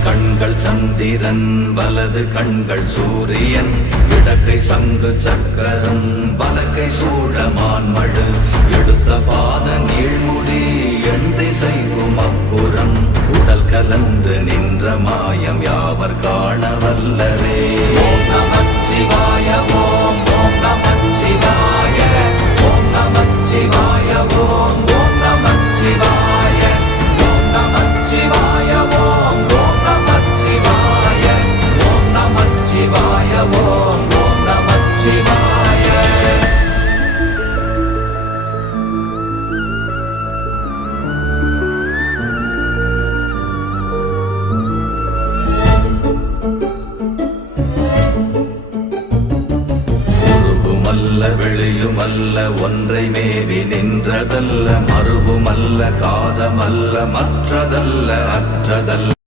கண்கள் சந்திரன் வலது கண்கள் சூரியன் இடக்கை சங்கு சக்கரம் வலக்கை சூழமான்மழு எடுத்த பாத நீழ்முடி எண் திசைக்கும் அப்புறம் உடல் கலந்து நின்ற மாயம் யாவர் காண வல்லரே. ஓம் நமச்சிவாய ஓம் ஓம் நமச்சிவாய ஓம் நமச்சிவாய ஓம் ஓம் நமச்சிவாய ஓம் நமச்சிவாய ஓம் ஓம் நமச்சிவாய ஓம் நமச்சிவாய ஓம் ஓம் நமச்சிவாய. வெளியுமல்ல ஒன்றை மேவி நின்றதல்ல மறுவுமல்ல காதமல்ல மற்றதல்ல அற்றதல்ல